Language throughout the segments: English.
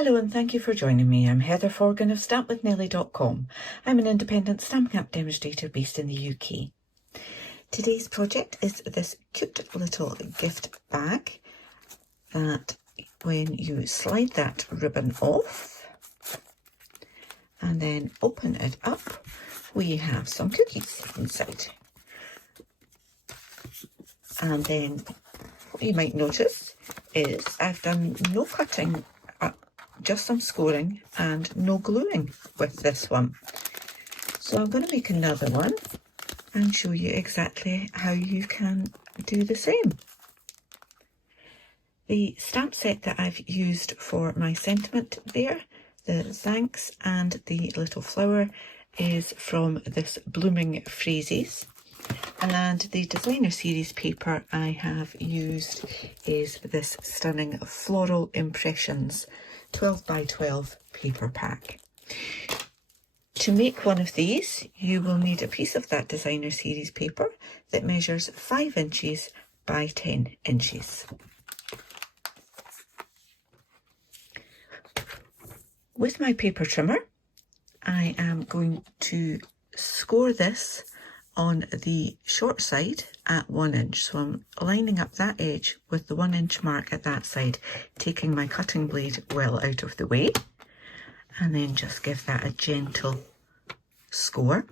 Hello and thank you for joining me. I'm Heather Forgan of stampwithnellie.com. I'm an independent Stampin' Up demonstrator based in the UK. Today's project is this cute little gift bag that when you slide that ribbon off and then open it up, we have some cookies inside. And then what you might notice is I've done no cutting, just some scoring and no gluing with this one. So I'm going to make another one and show you exactly how you can do the same. The stamp set that I've used for my sentiment there, the thanks and the little flower, is from this Blooming Phrases. And the designer series paper I have used is this stunning Floral Impressions 12 by 12 paper pack. To make one of these, you will need a piece of that designer series paper that measures 5 inches by 10 inches. With my paper trimmer, I am going to score this on the short side at 1 inch. So I'm lining up that edge with the 1 inch mark at that side, taking my cutting blade well out of the way, and then just give that a gentle score.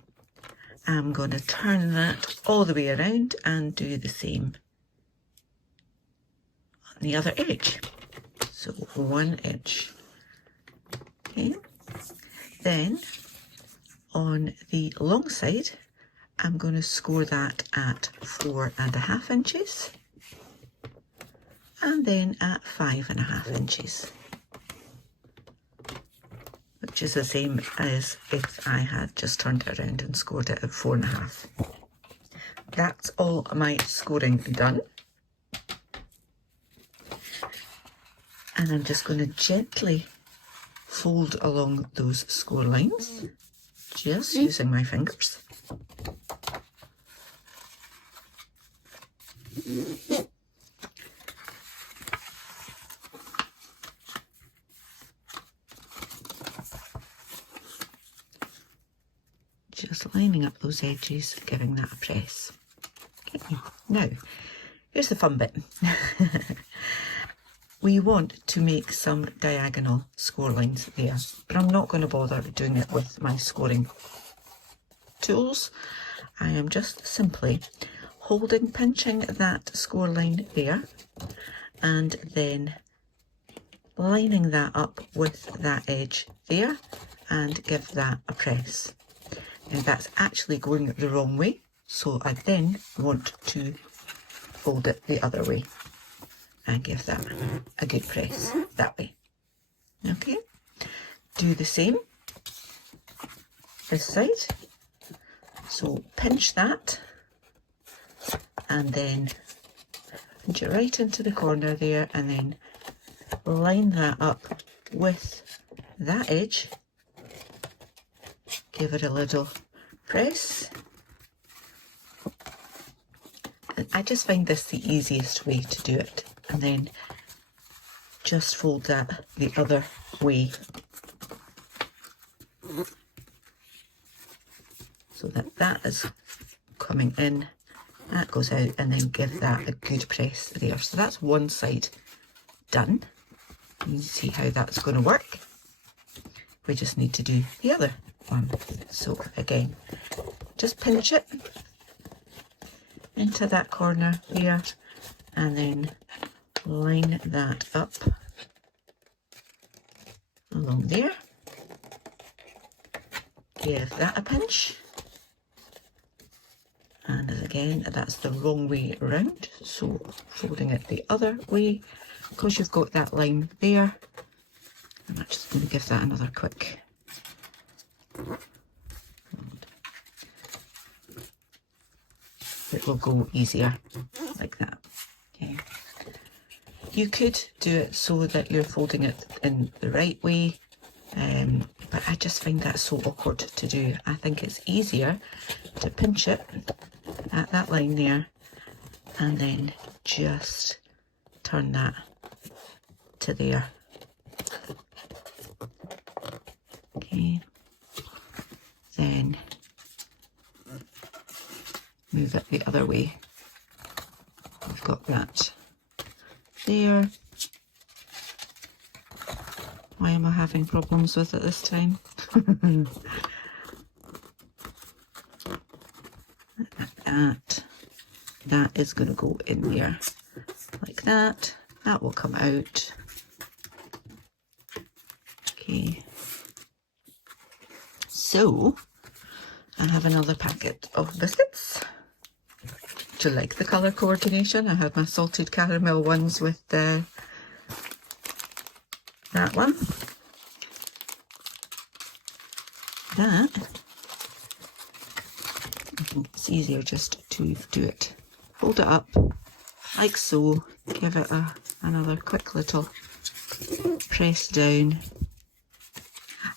I'm going to turn that all the way around and do the same on the other edge. So 1 inch. Okay. Then on the long side, I'm going to score that at 4.5 inches and then at 5.5 inches, which is the same as if I had just turned it around and scored it at 4.5. That's all my scoring done. And I'm just going to gently fold along those score lines, just using my fingers. Just lining up those edges, giving that a press. Okay. Now, here's the fun bit. We want to make some diagonal score lines there, but I'm not going to bother doing it with my scoring tools. I am just simply pinching that score line there and then lining that up with that edge there and give that a press. Now that's actually going the wrong way, so I then want to fold it the other way and give that a good press that way. Okay, do the same this side. So pinch that and then pinch it right into the corner there and then line that up with that edge. Give it a little press. And I just find this the easiest way to do it. And then just fold that the other way so that that is coming in, that goes out, and then give that a good press there. So that's one side done. You can see how that's going to work. We just need to do the other one. So again, just pinch it into that corner here and then line that up along there. Give that a pinch. And again, that's the wrong way around, so folding it the other way, because you've got that line there. I'm just going to give that another quick fold. It will go easier like that. Okay. You could do it so that you're folding it in the right way, but I just find that so awkward to do. I think it's easier to pinch it at that line there and then just turn that to there it the other way. I've got that there. Why am I having problems with it this time? That is going to go in there like that. That will come out. Okay. So I have another packet of biscuits. Do you like the colour coordination? I have my salted caramel ones with that one. That, I think it's easier just to do it. Hold it up like so, give it another quick little press down.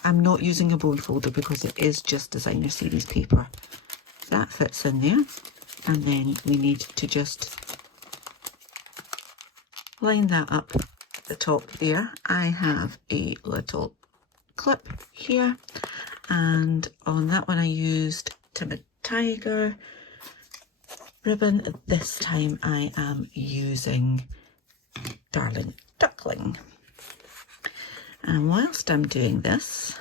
I'm not using a bone folder because it is just designer series paper. That fits in there, and then we need to just line that up at the top there. I have a little clip here, and on that one I used Timid Tiger ribbon. This time I am using Darling Duckling. And whilst I'm doing this,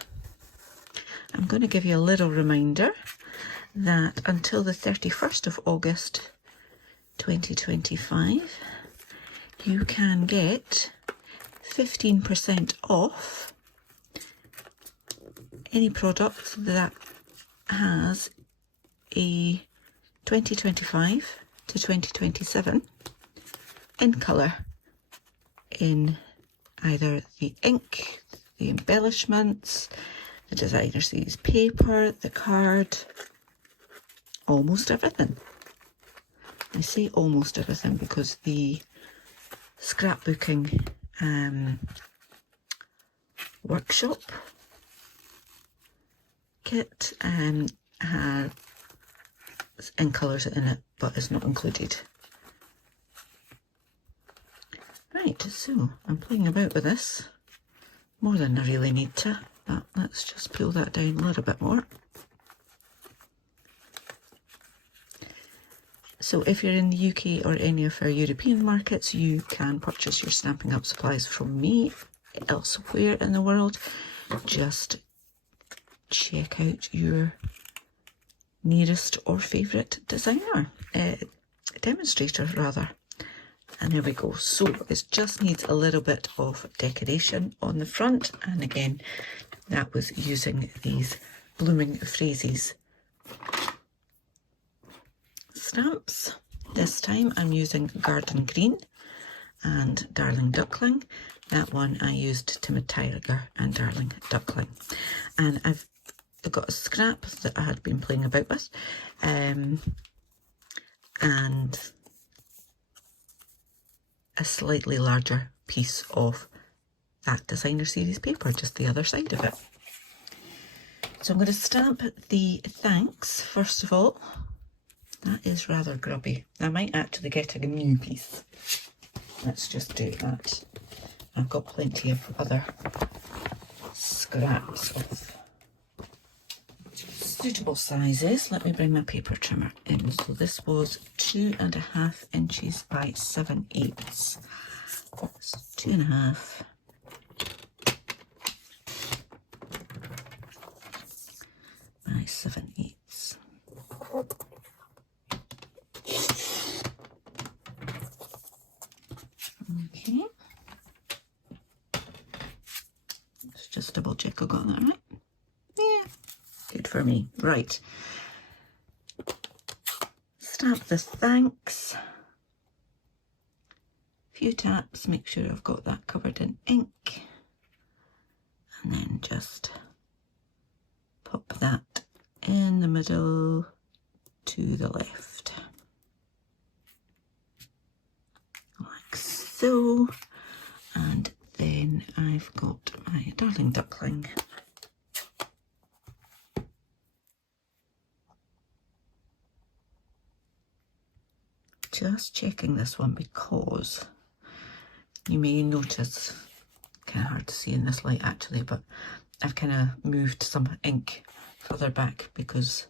I'm going to give you a little reminder that until the 31st of August 2025, you can get 15% off any product that has a 2025 to 2027 in colour, in either the ink, the embellishments, the designer series paper, the card, almost everything. I say almost everything because the scrapbooking workshop kit has ink colours in it, but it's not included. Right, so I'm playing about with this more than I really need to, but let's just peel that down a little bit more. So if you're in the UK or any of our European markets, you can purchase your Stampin' Up supplies from me. Elsewhere in the world, just check out your nearest or favourite designer, demonstrator rather. And there we go. So it just needs a little bit of decoration on the front, and again that was using these Blooming Phrases stamps. This time I'm using Garden Green and Darling Duckling. That one I used Timid Tiger and Darling Duckling. And I've got a scrap that I had been playing about with, and a slightly larger piece of that designer series paper, just the other side of it. So I'm going to stamp the thanks first of all. That is rather grubby. I might actually get a new piece. Let's just do that. I've got plenty of other scraps of suitable sizes. Let me bring my paper trimmer in. So this was 2.5 inches by 7/8. That's 2.5 by 7/8. Okay. Let's just double check I got that right. Yeah, good for me. Right. Stamp the thanks. Few taps, make sure I've got that covered in ink. And then just pop that in the middle to the left. Like so. And then I've got my Darling Duckling. Just checking this one because you may notice, kind of hard to see in this light actually, but I've kind of moved some ink further back because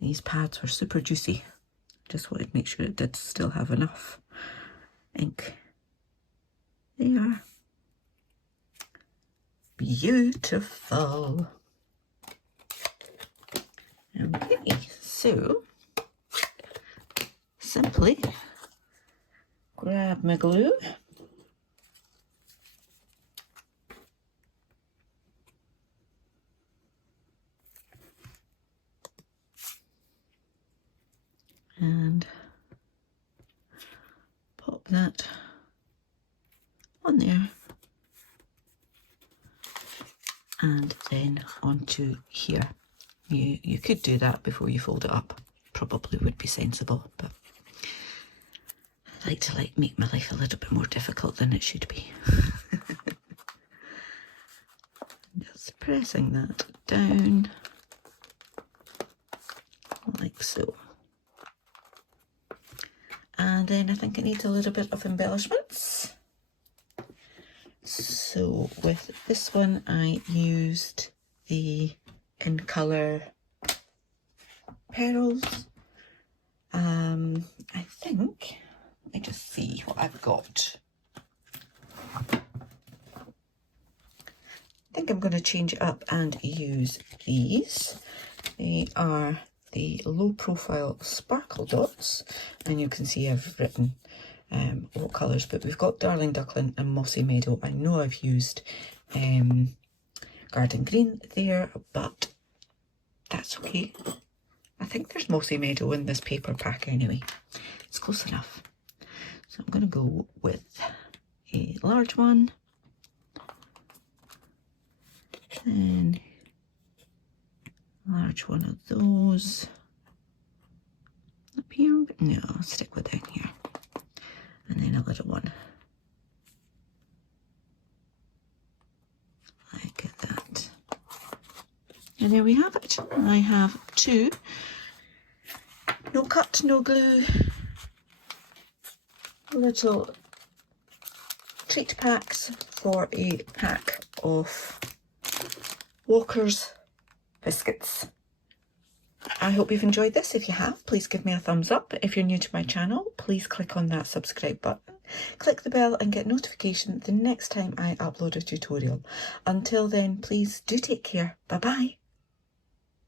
these pads were super juicy Just wanted to make sure it did still have enough ink. There. Beautiful. Okay, so simply grab my glue, and pop that on there, and then onto here. You could do that before you fold it up, probably would be sensible, but I like to make my life a little bit more difficult than it should be. Just pressing that down like so. And then I think it needs a little bit of embellishments. So with this one I used the In Colour pearls. I think, let me just see what I've got. I think I'm going to change it up and use these. They are the low profile sparkle dots, and you can see I've written what colours, but we've got Darling Duckling and Mossy Meadow. I know I've used Garden Green there, but that's okay. I think there's Mossy Meadow in this paper pack anyway. It's close enough. So I'm going to go with a large one. Then a large one of those. Up here? No, I'll stick with down here. And then a little one. Like that. And there we have it. I have two. No cut, no glue. Little treat packs for a pack of Walker's biscuits. I hope you've enjoyed this. If you have, please give me a thumbs up. If you're new to my channel, please click on that subscribe button. Click the bell and get notification the next time I upload a tutorial. Until then, please do take care. Bye bye.